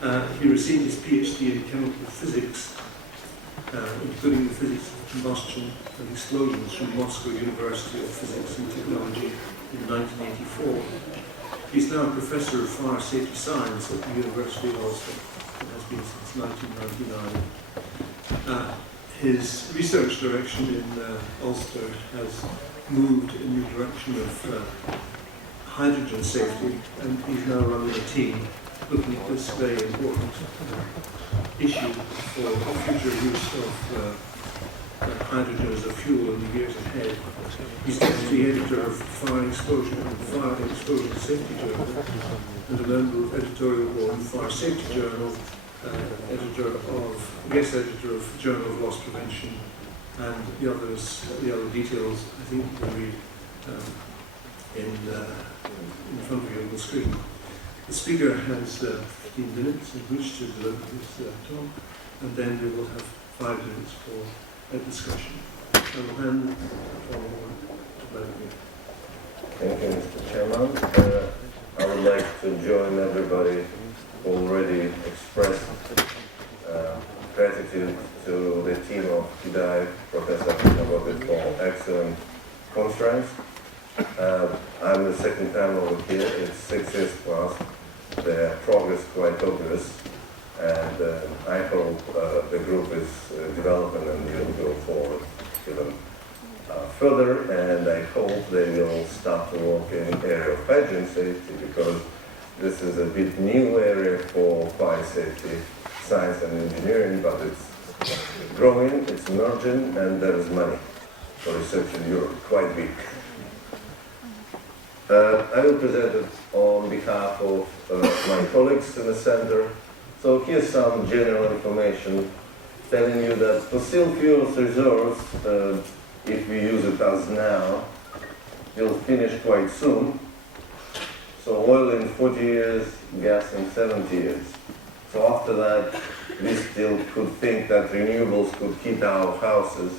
He received his PhD in chemical physics, including the physics of combustion and explosions from Moscow University of Physics and Technology in 1984. He's now a professor of fire safety science at the University of Ulster and has been since 1999. His research direction in Ulster has moved in the direction of hydrogen safety, and he's now running a team looking at this very important issue for future use of hydrogen as a fuel in the years ahead. He's deputy editor of Fire Explosion and Fire Explosion Safety Journal, and a member of editorial board in Fire Safety Journal, guest editor of Journal of Loss Prevention, and the other details I think you can read in front of you on the screen. The speaker has 15 minutes in which to deliver his talk, and then we will have 5 minutes for a discussion. I will hand the floor to Vladimir. Thank you, Mr. Chairman. I would like to join everybody who already expressed gratitude to the team of Kidai, Professor Molkov, for excellent conference. I'm the second time over here. It's 6 years past. The progress quite obvious, and I hope the group is developing and will go forward even further, and I hope they will start to work in the area of hydrogen safety, because this is a bit new area for fire safety science and engineering, but it's growing, it's emerging, and there is money for research in Europe, quite big. I will present it on behalf of my colleagues in the center. So here's some general information telling you that fossil fuels reserves, if we use it as now, will finish quite soon. So oil in 40 years, gas in 70 years. So after that, we still could think that renewables could heat our houses,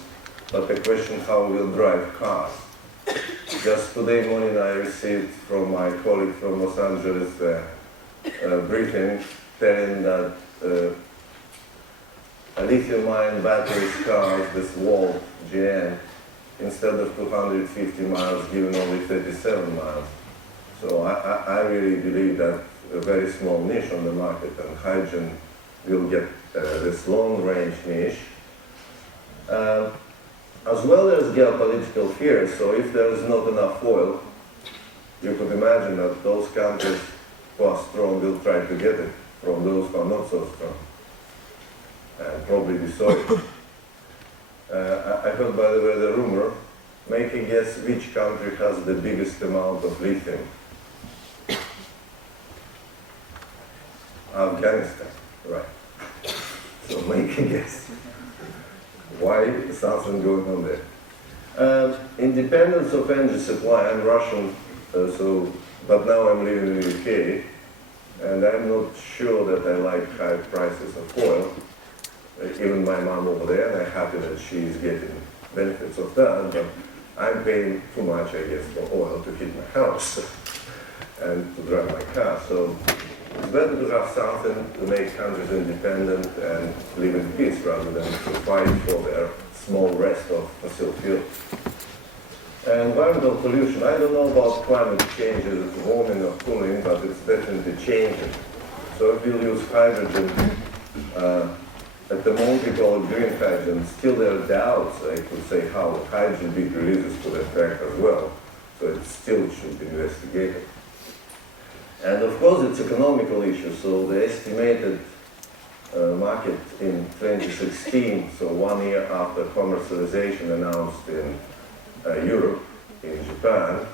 but the question how we'll drive cars. Just today morning I received from my colleague from Los Angeles a briefing telling that a lithium-ion battery cars, this Volt GM, instead of 250 miles, given only 37 miles. So I really believe that a very small niche on the market, and hydrogen will get this long-range niche. As well as geopolitical fears, so if there is not enough oil, you could imagine that those countries who are strong will try to get it from those who are not so strong, and probably be sorry. I heard, by the way, the rumor, make a guess which country has the biggest amount of lithium. Afghanistan, right. So make a guess. Why is something going on there? Independence of energy supply. I'm Russian, but now I'm living in the UK, and I'm not sure that I like high prices of oil. Even my mom over there, and I'm happy that she's getting benefits of that, but I'm paying too much, I guess, for oil to heat my house and to drive my car. So it's better to have something to make countries independent and live in peace rather than to fight for their small rest of fossil fuels. Environmental pollution. I don't know about climate change, is it warming or cooling, but it's definitely changing. So if you use hydrogen, at the moment we call it green hydrogen, still there are doubts, I could say, how hydrogen big releases could affect as well. So it still should be investigated. And of course it's economical issue, so the estimated market in 2016, so 1 year after commercialization announced in Europe, in Japan,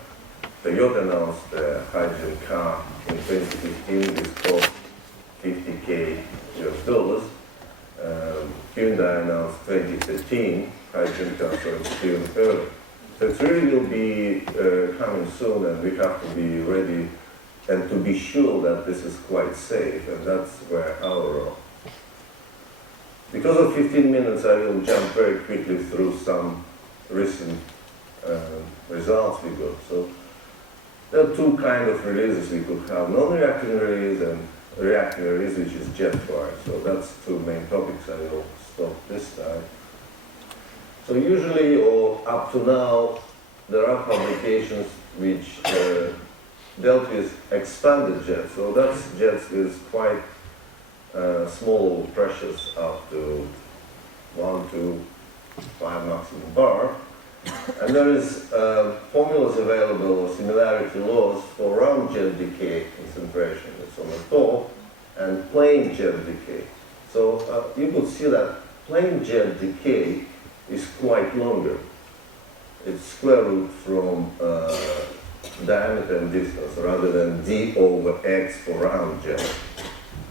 Toyota announced the hydrogen car in 2015, this cost $50,000 US. Hyundai announced 2013 hydrogen car, so it's even earlier. So it really will be coming soon, and we have to be ready and to be sure that this is quite safe, and that's where our role. Because of 15 minutes, I will jump very quickly through some recent results we got. So there are two kinds of releases we could have: non-reacting release and reactive catenaries, which is jet fire. So that's two main topics. I will stop this time. So usually, or up to now, there are publications which dealt with expanded jets. So that's jets with quite small pressures up to 1 to 5 maximum bar. And there is formulas available or similarity laws for round jet decay concentration. It's on the top, and plane jet decay. So you could see that plane jet decay is quite longer. It's square root from diameter and distance rather than d over x for round jet.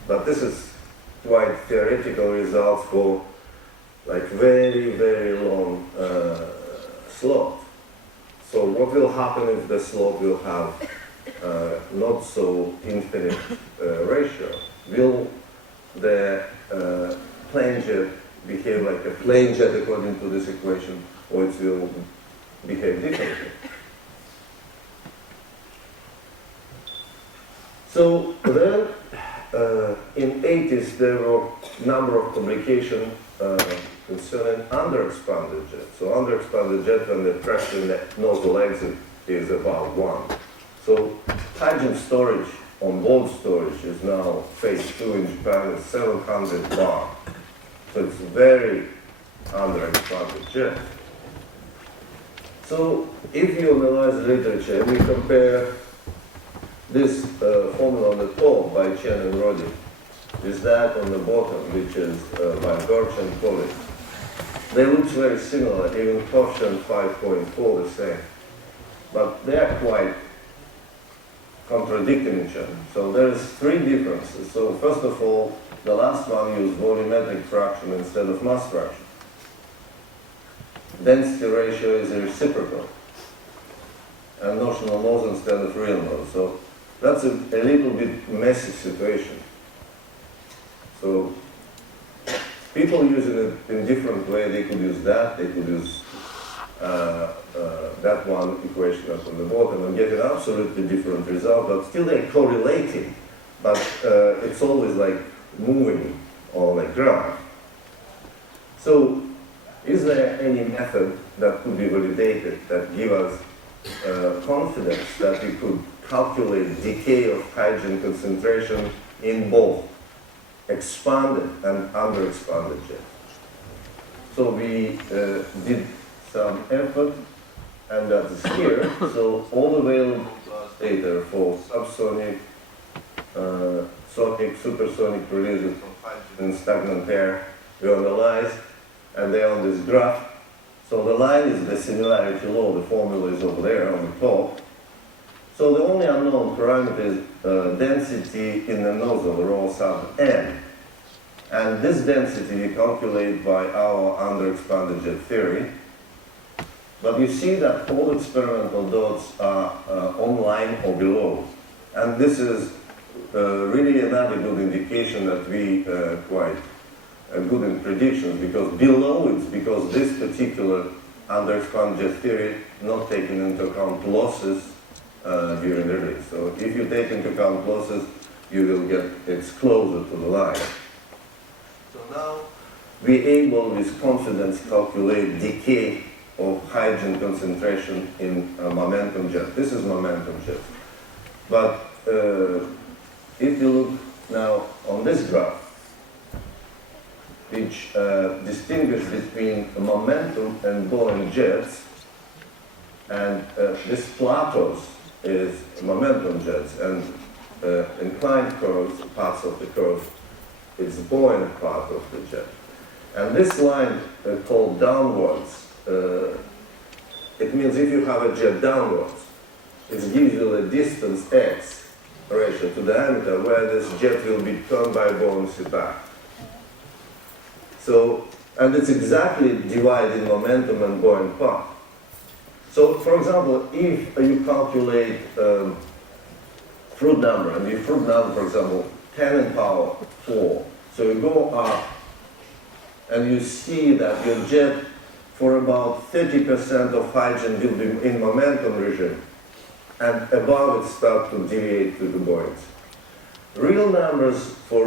But this is quite theoretical results for like very, very long slope. So what will happen if the slope will have not so infinite ratio? Will the plane jet behave like a plane jet according to this equation, or it will behave differently? So then, in 80s, there were a number of publications concerning underexpanded jet. So underexpanded jet, when the pressure in the nozzle exit is about 1. So hydrogen storage on board storage is now phase 2 in Japan is 700 bar. So it's very underexpanded jet. So if you analyze the literature and you compare this formula on the top by Chen and Roddy with that on the bottom, which is by Gorch and Collins, they look very similar, even coefficient 5.4 the same. But they are quite contradicting each other. So there's 3 differences. So first of all, the last one used volumetric fraction instead of mass fraction. Density ratio is reciprocal, and notional nose instead of real nose. So that's a little bit messy situation. So people using it in different way. They could use that, they could use that one equation up on the bottom and get an absolutely different result, but still they're correlating. But it's always like moving on a graph. So is there any method that could be validated that give us confidence that we could calculate decay of hydrogen concentration in both expanded and underexpanded jets? So we did some effort, and that is here. So all available data for subsonic, sonic, supersonic releases of hydrogen in stagnant air we analyzed, and they're on this graph. So the line is the similarity law, the formula is over there on the top. So the only unknown parameter is density in the nozzle, rho sub n. And this density we calculate by our underexpanded jet theory. But you see that all experimental dots are on line or below. And this is really another good indication that we quite good in predictions, because below it's because this particular underexpanded jet theory not taking into account losses during the release. So if you take into account losses, you will get it's closer to the line. So now we able with confidence calculate decay of hydrogen concentration in a momentum jet. This is momentum jet. But if you look now on this graph, which distinguish between momentum and buoyant jets, and this plateaus is momentum jets, and inclined curves, parts of the curve, it's buoyant part of the jet. And this line called downwards, it means if you have a jet downwards, it gives you the distance x ratio to diameter where this jet will be turned by buoyancy back. So, and it's exactly divided in momentum and buoyant part. So, for example, if you calculate fruit number, and the fruit number, for example, 10 in power 4, so you go up and you see that your jet for about 30% of hydrogen will be in momentum regime, and above it start to deviate to the buoyancy. real numbers for